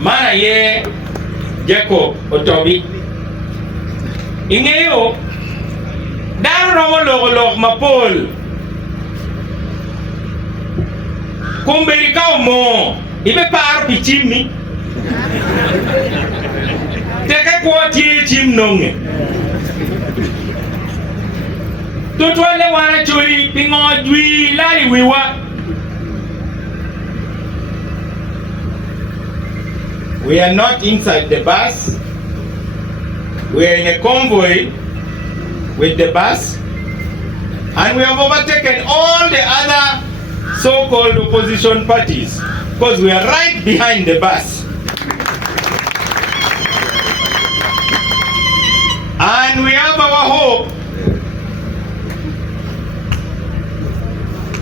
Mana ye Jacob Otobi. Ingeo Daro romo log mapol. Kumberika mo ibe par pichimi. Teke kwa tie chim nonge. Tutwale wana churi pingo dwi lali wiwa. We are not inside the bus. We are in a convoy with the bus, and we have overtaken all the other so-called opposition parties because we are right behind the bus. And we have our hope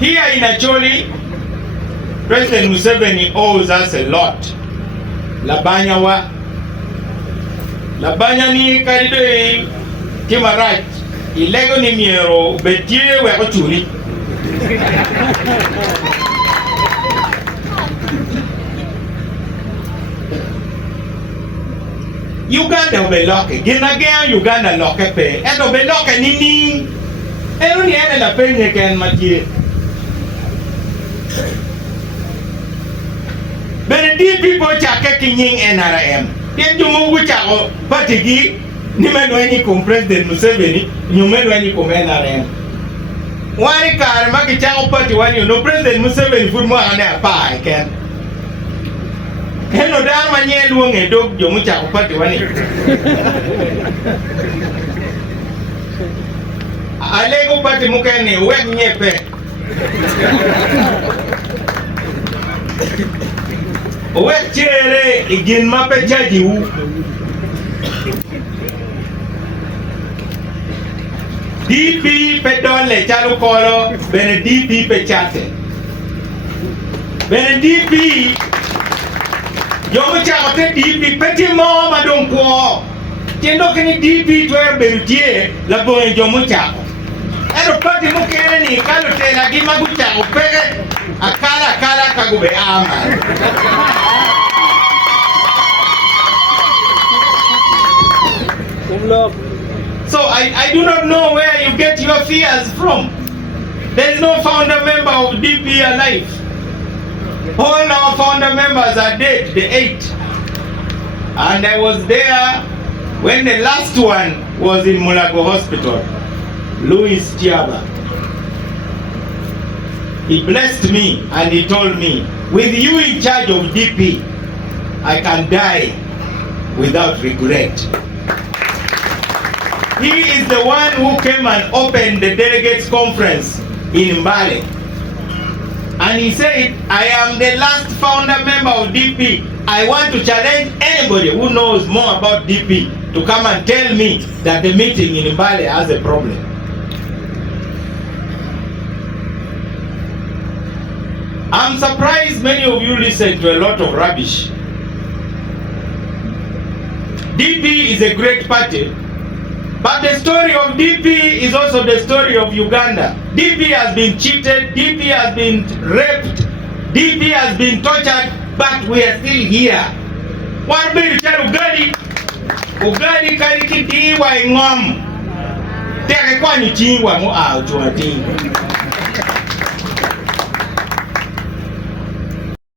here in Acholi. President Museveni owes us a lot. Labanya ni karido Kimarat ilego ni miero betie we ochuri. Uganda obeloke ginagea Uganda loke pe edo obeloke nini eno ni ene la penye ken matie Benedi people chake kinying NRM yen jumu wuchako patigi ni menweni kum President Museveni nyumenweni kum NRM wani kare maki chako pati wani no President Museveni fut mwa ane apa ken heno dar manye luonge dog jomu chako pati wani alego pati mukene wek nyepe wek chere igin mape chaji u DP pedole chalu kolo bene DP pechate bene DP yomu chakote DP peti mo madon kwa tiendo kini DP tuer berutie la boe jomu chako ero pati mukene ni kalu tena gima guchako pege akala kagube ama So I do not know where you get your fears from. There is no founder member of DP alive. All our founder members are dead, the 8. And I was there when the last one was in Mulago Hospital, Louis Chiaba. He blessed me and he told me, with you in charge of DP, I can die without regret. He is the one who came and opened the delegates conference in Mbale. And he said, I am the last founder member of DP. I want to challenge anybody who knows more about DP to come and tell me that the meeting in Mbale has a problem. I'm surprised many of you listen to a lot of rubbish. DP is a great party. But the story of DP is also the story of Uganda. DP has been cheated, DP has been raped, DP has been tortured, but we are still here. One bill tell Ugadi kari kiti wa ingom. Tere kwa ni chi wa mo a